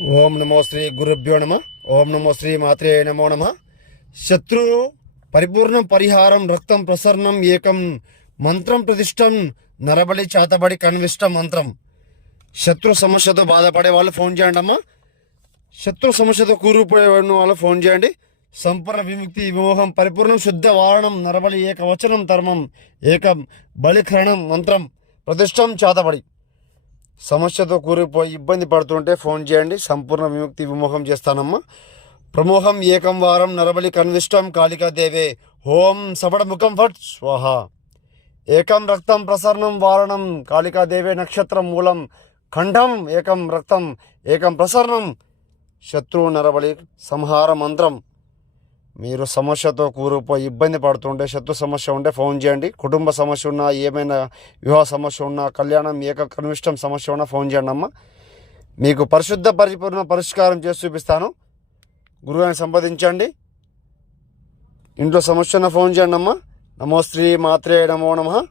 ఓం నమో శ్రీ గురుభ్యో నమ ఓం నమో శ్రీ మాత్రే నమో నమ. శత్రు పరిపూర్ణం పరిహారం రక్తం ప్రసరణం ఏకం మంత్రం ప్రతిష్టం నరబలి చేతబడి కన్విష్టం మంత్రం. శత్రు సమస్యతో బాధపడే వాళ్ళు ఫోన్ చేయండి అమ్మా. శత్రు సమస్యతో కూరుకుపోయే వాళ్ళు ఫోన్ చేయండి. సంపూర్ణ విముక్తి విమోహం పరిపూర్ణం శుద్ధ వారణం నరబలి ఏకవచనం ధర్మం ఏకం బలిఖరణం మంత్రం ప్రతిష్టం చేతబడి. సమస్యతో కూరిపోయి ఇబ్బంది పడుతుంటే ఫోన్ చేయండి. సంపూర్ణ విముక్తి విమోహం చేస్తానమ్మా. ప్రమోహం ఏకం వారం నరబలి కన్విష్టం కాళికాదేవే హోం సబడ ముఖం ఫట్ స్వాహ. ఏకం రక్తం ప్రసరణం వారణం కాళికాదేవే నక్షత్రం మూలం ఖండం ఏకం రక్తం ఏకం ప్రసరణం శత్రువు నరబలి సంహార మంత్రం. మీరు సమస్యతో కూరుకుపోయి ఇబ్బంది పడుతుంటే శత్రు సమస్య ఉంటే ఫోన్ చేయండి. కుటుంబ సమస్య ఉన్నా ఏమైనా వివాహ సమస్య ఉన్నా కళ్యాణం ఏక కనిష్టం సమస్య ఉన్నా ఫోన్ చేయండి అమ్మ. మీకు పరిశుద్ధ పరిపూర్ణ పరిష్కారం చేసి చూపిస్తాను. గురువుని సంపాదించండి ఇంట్లో సమస్య ఉన్న ఫోన్ చేయండి అమ్మ. నమో శ్రీ మాత్రే నమో నమ.